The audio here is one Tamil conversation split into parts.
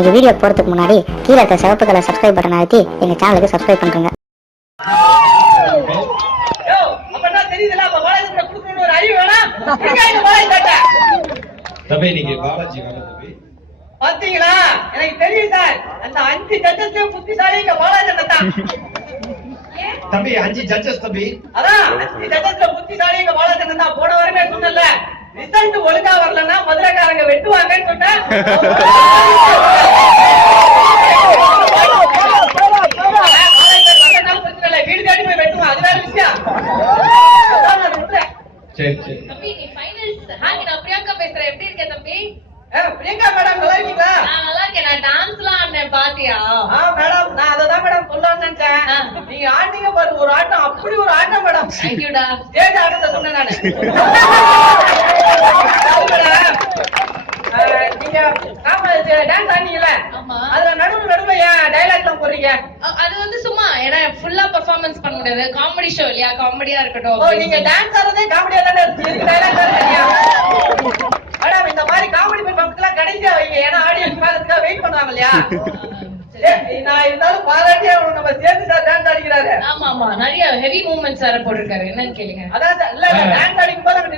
இன்னைக்கு வீடியோ போறதுக்கு முன்னாடி கீழே இருக்க சிவப்பு கலர் சப்ஸ்கிரைப் பட்டன் அழுத்தி எங்க சேனலுக்கு சப்ஸ்கிரைப் பாத்தீங்களா? எனக்கு தெரியும் சார். அந்த அஞ்சு ஜட்ஜஸ்லயும் புத்திசாலி இங்க பாலாஜி அண்ணன் தான் தம்பி அஞ்சு ஜட்ஜஸ் தம்பி. அதான் அஞ்சு ஜட்ஜஸ்ல புத்திசாலி இங்க பாலாஜி அண்ணன் தான். போன வாரமே சொன்னல ரிசல்ட் ஒழுங்கா வரலன்னா மதுரைக்காரங்க வெட்டுவாங்கன்னு சொன்னேன் பாலாஜி வரலனாலும் பிரச்சனை இல்லை. வீடு தேடி போய் வெட்டுவான் அது வேற விஷயம் அதான் நான் விட்டுறேன். சரி சரி. தம்பி நீ ஃபைனல்ஸ் ஹாய் நான் பிரியங்கா பேசுறேன். எப்படி இருக்க தம்பி? பிரியங்கா மேடம் நல்லா இருக்கீங்களா? நான் நல்லா இருக்கேன். நான் டான்ஸ்லாம் ஆடினேன் பாத்தியா? ஆ மேடம் நான் மேடம் சொல்லலாம்னு. நினைச்சேன். நீங்க ஆடுனீங்க பாருங்க ஒரு ஆட்டம். அப்படி ஒரு ஆட்டம் மேடம். தேங்க்யூடா ஸ்டேஜ் ஆட்டத்தை சொன்னேன் நானு அது மேடம், ஆ, நீங்க ஆமா டான்ஸ் ஆடுனீங்கல்ல ஆமா. அதுல நடுவுல நடுவுல ஏன் டைலாக் எல்லாம் போடுறீங்க? அது வந்து சும்மா ஏன்னா ஃபுல்லா பெர்ஃபார்மன்ஸ் பண்ண முடியாது. காமெடி ஷோ இல்லையா? காமெடியா இருக்கட்டும் ஓ நீங்க டான்ஸ் ஆடுறதே காமெடியா தானே இருக்கு? மேடம் இந்த மாதிரி காமெடி பெர்ஃபார்மன்ஸ் எல்லாம் கடைசியா வைங்க ஏன்னா ஆடியன்ஸ் மேலத்துக்காக வெயிட் பண்ணுவாங்க இல்லையா? நான் இருந்தாலும் பாராட்டி அவரு நம்ம சேர்ந்து சார் டான்ஸ் ஆடிக்கிறாரு. ஆமா ஆமா. நிறைய ஹெவி மூவ்மெண்ட்ஸ் வேற போட்டிருக்காரு. என்னன்னு கேளுங்க. அதான் சார் இல்ல டான்ஸ் ஆடிக்கும் போது அங்க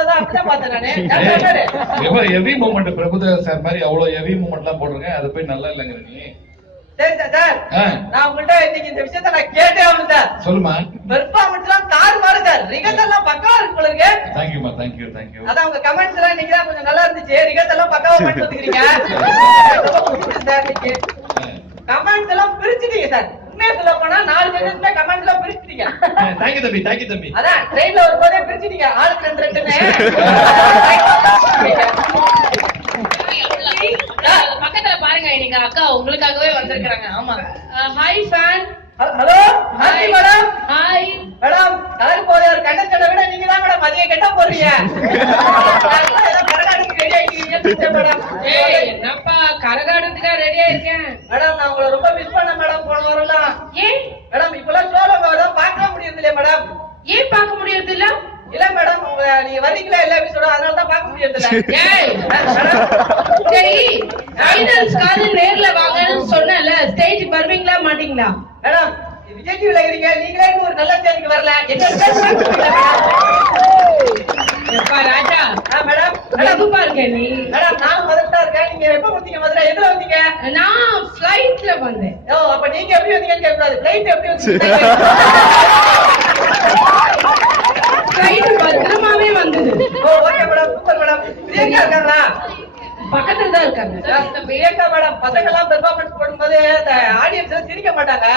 எவ்வளவு ஹெவி மூமெண்ட் பிரபுதேவ சார் மாதிரி அவ்வளவு ஹெவி மூமெண்ட் எல்லாம் போடுறேன் அது போய் நல்லா இல்லைங்கிற நீ. சரி சார் சார். ஆ, நான் உங்கள்ட்ட இன்னைக்கு இந்த விஷயத்த நான் கேட்டே ஆகணும் சார். சொல்லுமா? கமெண்ட்ஸ் எல்லாம் பிரிச்சுட்டீங்க சார். உண்மையா சொல்ல போனா நாலு கமெண்ட்ஸ் எல்லாம் பிரிச்சுட்டீங்க. தேங்க்யூ தம்பி தேங்க்யூ தம்பி. அதான் ட்ரெயின்ல வரும்போதே பிரிச்சுட்டீங்க. ஆளுக்கு ரெண்டு ரெண்டுன்னு பக்கத்துல பாருங்க இன்னைக்கு அக்கா உங்களுக்காகவே வந்திருக்காங்க ஆமா. Hi fan hello hi madam. Hi madam colour போற ஒரு கண்டஸ்டன்ட விட நீங்க தான் மேடம் அதிக கெட்ட போறீங்க மேடம் ஏய் என்னப்பா? கரகாட்டத்துக்கா ரெடியா இருக்கேன். மேடம் நான் உங்களை ரொம்ப மிஸ் பண்ண மேடம் போன வாரம்லாம் ஏன்? மேடம் இப்பெல்லாம் சோலோ தான் பார்க்க முடியுது இல்லையா மேடம் ஏன் பார்க்க முடியறது இல்ல இல்ல மேடம் உங்க நீங்க வர்றீங்களா எல்லா எபிசோட அதனால தான் பார்க்க முடியுது இல்ல சரி ஃபைனல்ஸ்க்காக நேர்ல வாங்கன்னு சொன்னல ஸ்டேஜ் வருவீங்களா மாட்டீங்களா? மேடம் விஜய் டிவில இருக்கீங்க நீங்களே ஒரு நல்ல ஸ்டேஜுக்கு வரல. என்ன stage பார்க்க முடியல மேடம் எப்பா ராஜா? ஆ, மேடம். எதுப்பா இருக்க நீ. மேடம் நானும் மதுரை தான் இருக்கேன். நீங்க எப்ப வந்தீங்க மதுரை எதுல வந்தீங்க? நான் ஃப்ளைட்ல வந்தேன். ஓ அப்ப நீங்க எப்படி வந்தீங்கன்னு கேட்கக்கூடாது. பிளைட் எப்படி வந்தீங்க? ஃப்ளைட் பத்திரமாவே வந்தது. ஓ okay madam. Super madam. Priyanka இருக்காங்களா? பக்கத்துல தான் இருக்காங்க. பிரியங்கா மேடம்? பசங்க எல்லாம் பெர்ஃபார்மன்ஸ் போடும்போது இந்த ஆடியன்ஸ் சிரிக்க மாட்டாங்க.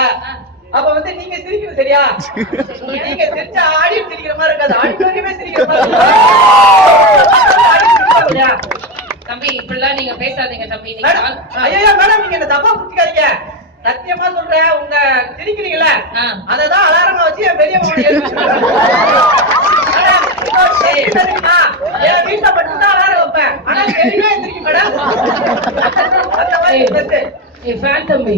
அப்ப வந்து நீங்க சிரிக்கணும் சரியா நீங்க சிரிச்சா ஆடியன்ஸ் சிரிக்கிற மாதிரி இருக்காது ஆடிட்டோரியமே சிரிக்கிற மாதிரி இருக்கும் இல்லையா? தம்பி இப்படிலாம் நீங்க பேசாதீங்க தம்பி ஐயோ மேடம் நீங்க என்ன தப்பா புரிஞ்சுக்காதீங்க சத்தியமா சொல்றேன் உங்க சிரிக்கிறீங்களா. அததான் அலாரமா வச்சு என் பெரிய? என் வீட்டுல மட்டும்தான் அலாரம் வைப்பேன். ஆனா தெரியவே எந்திரிக்கும் மேடம். ஃபேன் தம்பி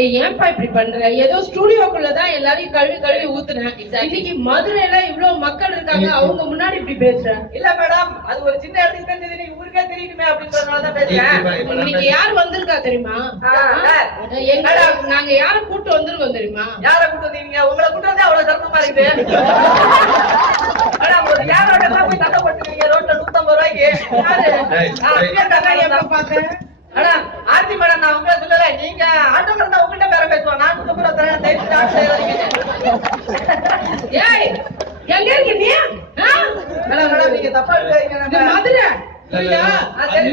ஏய் ஏன்பா இப்படி பண்ற? ஏதோ ஸ்டுடியோக்குள்ள தான் எல்லாரையும் கழுவி கழுவி ஊத்துனேன் இன்னைக்கு மதுரையில இவ்வளவு மக்கள் இருக்காங்க அவங்க முன்னாடி இப்படி பேசுற? இல்ல மேடம் அது ஒரு சின்ன இடத்துக்கு தான் தெரியுது நீங்க ஊருக்கே தெரியுமே அப்படின்றதுனாலதான் பேசுறேன். இன்னைக்கு யார் வந்திருக்கா தெரியுமா. எங்க. நாங்க யார கூட்டு வந்திருக்கோம் தெரியுமா? யார கூட்டு வந்தீங்க? உங்களை கூட்டு வந்தா அவ்வளவு சிரமமா இருக்குது மேடம் ஒரு யாரோட போய் சண்டை போட்டுக்கிறீங்க? ரோட்ல நூத்தம்பது ரூபாய்க்கு. யாரு. பார்த்தேன் மேடம் ஆர்த்தி மேடம் நான் உங்களை சொல்லல. நீங்க ஆட்டோக்காரன் உங்ககிட்ட பேர பேசுவோம். நான் தரேன் தயவு. ஏய் எங்க இருக்க நீ? மேடம் மேடம் நீங்க தப்பா நம்ம. மதுரை.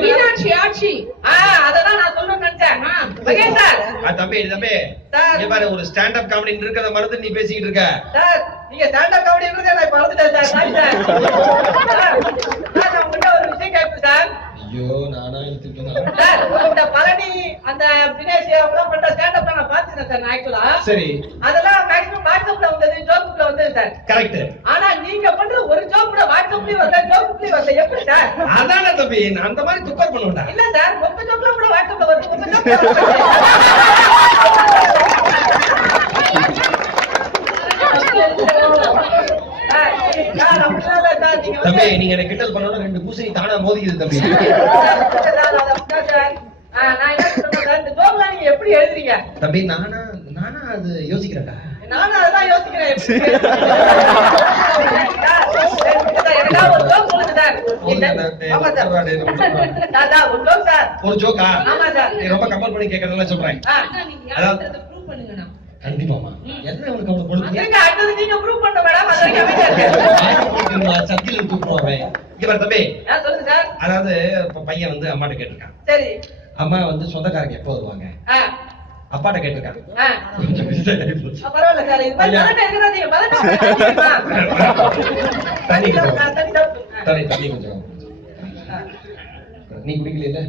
மீனாட்சி ஆட்சி. ஆ அததான் நான் சொல்லணும்னு நினைச்சேன். சார். தம்பி தம்பி. சார். பாரு ஒரு ஸ்டாண்ட் அப் காமெடி இருக்கிறத மறந்து நீ பேசிக்கிட்டு இருக்க. சார் நீங்க ஸ்டாண்டப் காமெடி இருந்தே நான் மறந்துட்டேன் sir. Sorry sir. Sir sir, நான் உங்ககிட்ட ஒரு விஷயம் கேட்பேன் சார். ஐயோ நானா உங்கள்ட்ட பழனி அந்த தினேஷ் அவங்களாம் பண்ற ஸ்டாண்டப் நான் பாத்துக்கிறேன் சார் ஆக்சுவலா சரி. அதெல்லாம் மேக்ஸிமம் வாட்ஸ்அப்ல வந்தது ஜோக்குல வந்தது சார். கரெக்ட் ஆனா நீங்க பண்ற ஒரு கூட வாட்ஸ்அப்லயும் வரல ஜோக்குலயும் வரல. எப்படி சார்? அதானே தம்பி நான் அந்த மாதிரி துக்கர் பண்ணுவேன்டா. இல்ல சார் உங்க ஜோக்ல கூட வாட்ஸ்அப்ல வருது உங்க தம்பி நீங்க என்ன கிண்டல் பண்ணணும் ரெண்டு பூசணி தானா மோதிக்குது தம்பி. எப்படி எழுதுறீங்க தம்பி நானா நானா அது யோசிக்கிறேன்டா. நானும் அதான் யோசிக்கிறேன் ஒரு ஜோக்கா ரொம்ப கம்பல் பண்ணி கேட்கறதுனால சொல்றேன் ஆ, நீங்க யாருன்றத prove பண்ணுங்கண்ணா. கண்டிப்பாமா என்ன உனக்கு நீங்க prove பண்ணணும் மேடம். அது வரைக்கும் அமைதியா இருங்க. சத்தியில் கூப்பிடுவாங்க இங்க பாரு தம்பி. ஆ, சொல்லுங்க சார். அதாவது பையன் வந்து அம்மாட்ட கேட்டிருக்கான். சரி. அம்மா வந்து சொந்தக்காரங்க எப்போ வருவாங்க? அப்பாட்ட கேட்டிருக்காங்க பரவாயில்ல சார். இது மாதிரி இருக்கிறாதீங்க. தண்ணி. தண்ணி தண்ணி கொஞ்சம் நீ குடிக்கல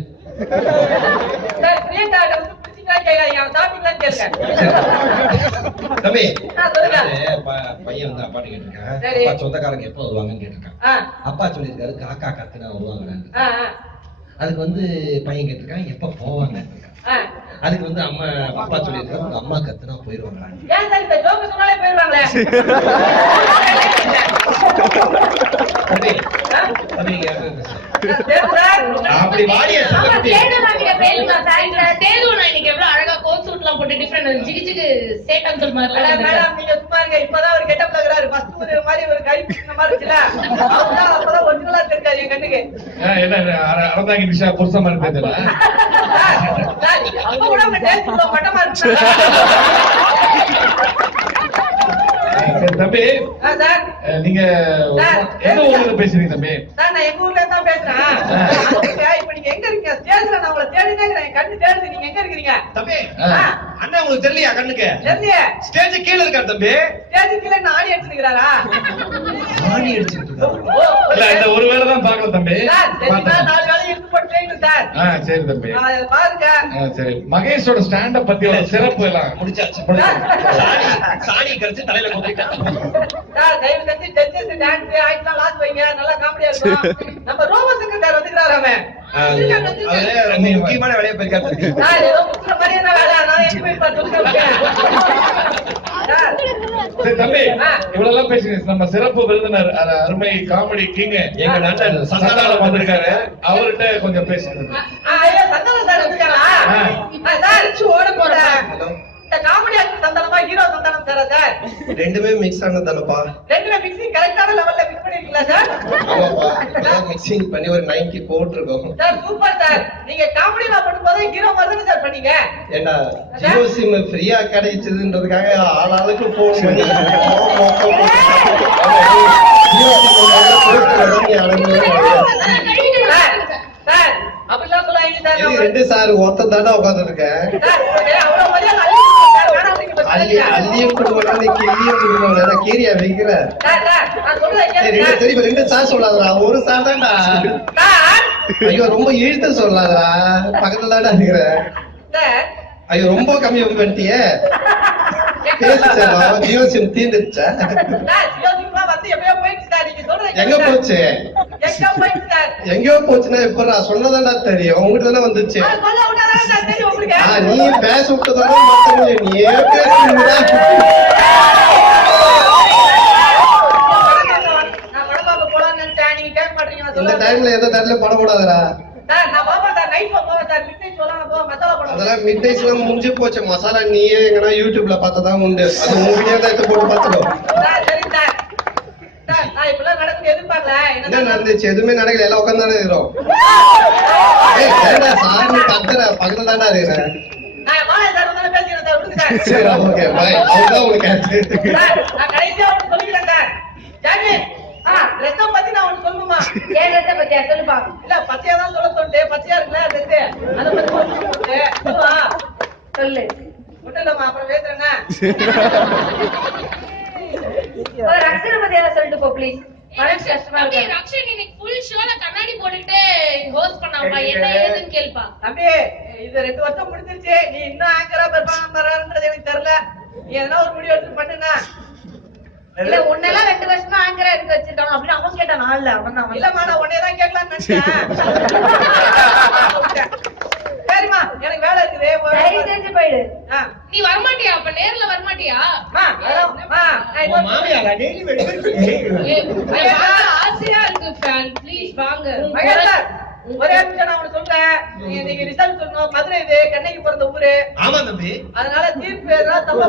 சார், பிரியங்கா கேட்காதீங்க. தம்பி. பையன் வந்து அப்பாட்ட கேட்டிருக்கான். சொந்தக்காரங்க எப்போ வருவாங்கன்னு கேட்டிருக்கான். அப்பா சொல்லியிருக்காரு காக்கா கத்துனா ஆ, அதுக்கு வந்து பையன் கேட்டிருக்கான் எப்ப போவாங்க. அதுக்கு வந்து அம்மா அப்பா சொல்லியிருக்காரு உங்க அம்மா கத்துனா போயிருவாங்க ஏன் சார் இந்த joke சொன்னாலே போயிருவாங்களே? அப்படி வாடிய என்ன அப்ப கூட உங்க taste இவ்வளவு மட்டமா இருக்கு. தம்பி நீங்க எந்த ஊர்ல பேசுறீங்க தம்பி நான் எங்க ஊர்ல தான் பேசுறேன். இப்ப நீங்க எங்க இருக்கீங்க? ஸ்டேஜ்ல நான் தேடிட்டே இருக்கிறேன். என் கண்ணு தேடுது. நீங்க எங்க இருக்கிறீங்க? தம்பி. அண்ணா உங்களுக்கு தெரியலையா கண்ணுக்கு தெரியலையே. ஸ்டேஜ் கீழ இருக்காரு தம்பி ஸ்டேஜ் கீழே நான்? ஆணி அடிச்சிட்டு இல்ல இந்த ஒரு வேளை தான் பாக்கல தம்பி சார், தெரியுமா? நாலு வேலையும் இழுத்து போட்டு செய்யணும் சார். ஆ சரி தம்பி ஆ, இதை பாருங்க சரி மகேஷோட ஸ்டாண்டப் பத்தி ஒரு சிறப்பு எல்லாம் முடிச்சாச்சு கரைச்சு தலையில குத்திட்டான் சார், தயவு செஞ்சு last வைங்க. நல்லா இருக்கும். நம்ம ரோம secretary வந்துக்கிறாரு அவன். முக்கியமான வேலையை போயிருக்காரு தம்பி. இவ்வளவு எல்லாம் பேசுங்க நம்ம சிறப்பு விருந்தினர் அர- அருமை காமெடி கிங் எங்க நண்பன் சந்தானம் வந்திருக்காரு. அவர்கிட்ட கொஞ்சம் பேசுங்க? ரெண்டுமே மிக்ஸ் ஆனதானப்பா. ரெண்டுமே mixing correct ஆன level ல mix பண்ணிருக்கீங்களா சார்? மிக்சிங் பண்ணி ஒரு 90 போட்டிருக்கோம். Sir, super sir. நீங்க எல்லாம் பண்ணும்போது hero மாதிரி சார் பண்ணீங்க? ஏண்டா ஜியோ சிம் ஃப்ரீயா கிடைச்சதுன்றதுக்காக ஆளாளுக்கு போன் பண்ணி ரெண்டு சார் ஒருத்தன் தானே உட்கார்ந்து இருக்கேன் சார், ஏய், அவ்வளவு மரியாதை அள்ளி கொடுங்க சார். சொல்லுங்க. அள்ளியும் கொடுக்கணும். நீ கிள்ளியும் கொடுக்கணும் கீரியா வைக்கிற சார். ரெண்டு சார் சொல்லாதடா. ஒரு சார் தான்டா. ஐயோ ரொம்ப இழுத்து சொல்லாதடா. பக்கத்துல தான்டா இருக்கிற ஐயோ ரொம்ப கம்மி பண்ணிட்டியே பேசு சார் ஜியோ சிம் எங்க. போச்சு? எங்கேயோ போச்சுன்னா எப்படா சொன்னதாண்டா தெரியும் உங்ககிட்ட தானே வந்துச்சு. நீ பேச விட்டதால மத்தவங்க நான். நான் இந்த டைம்ல எந்த டைம்ல நான் நான் படம். அதெல்லாம் மிட் எல்லாம் முடிஞ்சு போச்சு. மசாலா நீயே எங்கன்னா யூடியூப்ல பார்த்ததான் உண்டு. அது உங்ககிட்டயே தான் எடுத்து போட்டு பார்த்துக்கோ. இப்படிலாம் நடக்குது எதிர்பார்க்கல. என்ன நடந்துச்சு எதுவுமே நடக்கல எல்லாம் உட்காந்து இருக்கிறோம் ஏய் ஏண்டா சாமி கத்துற பக்கத்துல தாண்டா இருக்கிறேன் சார் ஓகே பாய் உனக்கு நான் கடைசியா ஒண்ணு சொல்லிக்கிறேன் சார். ஜாமி, பத்தி நான்? ஏன் பத்தியா? சொல்லுப்பா. இல்ல, பச்சையா தான் சொல்ல தோணுது. பச்சையா இருக்குல்ல, dress. அதை பத்தி. சொல்லுவா. சொல்லு. அப்புறம். ரக்ஷனை பத்தி ஏதாவது சொல்லிட்டு போ, please. மனசு கஷ்டமா தம்பி, இருக்கு. ரக்ஷன் இன்னைக்கு full show ல கண்ணாடி? என்ன ஏதுன்னு கேளுப்பா. தம்பி, இது ரெண்டு வருஷம் முடிஞ்சிருச்சு. நீ இன்னும் anchor ஆ perform பண்றாருன்றது எனக்கு தெரியல. நீ எதனா ஒரு முடிவு எடுத்து. இல்ல, உன்னெல்லாம் ரெண்டு வருஷமா anchor ஆ இருக்க வச்சிருக்காங்க அப்படின்னு அவன் கேட்டான், நான் இல்ல, அவன் தான், தான். இல்லம்மா, நான் உன்னையதான் கேட்கலாம்னு நினைச்சேன். சரிம்மா, எனக்கு வேலை இருக்குது. தயவு செஞ்சு போயிடு. ஆ, நீ வரமாட்டியா அப்ப நேர்ல வரமாட்டியா அம்மா, அதான், அம்மா, நான் உன் இன்னொரு- மாமியாரா டெய்லி வெளியே ஏய், எனக்கு ஆசையா இருக்கு fan. Please வாங்க. ஒரே நிமிஷம் நான் உனக்கு சொல்றேன். நீ நீங்க ரிசல்ட் சொல்லணும். மதுரை இது சென்னைக்கு பிறந்த ஊரு. ஆமா தம்பி. அதனால தீர்ப்பு எல்லாம் தப்பா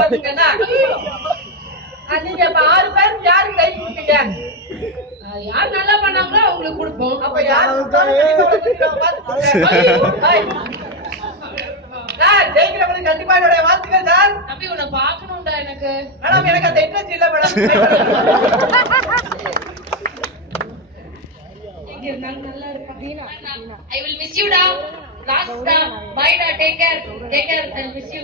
பாத்தீங்கன்னா நீங்க இப்ப ஆறு பேர் யாருக்கு கை கொடுப்பீங்க? யார் நல்லா பண்ணாங்களோ அவங்களுக்கு கொடுப்போம். அப்ப யாரு ஜெயிக்கிறவங்களுக்கு கண்டிப்பா என்னுடைய வாழ்த்துக்கள் சார். தம்பி உன்னை பாக்கணும்டா எனக்கு? மேடம் எனக்கு அந்த இன்ட்ரெஸ்ட் இல்ல மேடம். எங்க இருந்தாலும் நல்லா இருப்பாங்க ஐ வில் மிஸ் யூ டா லாஸ்ட் டா பை டா take care take care I miss you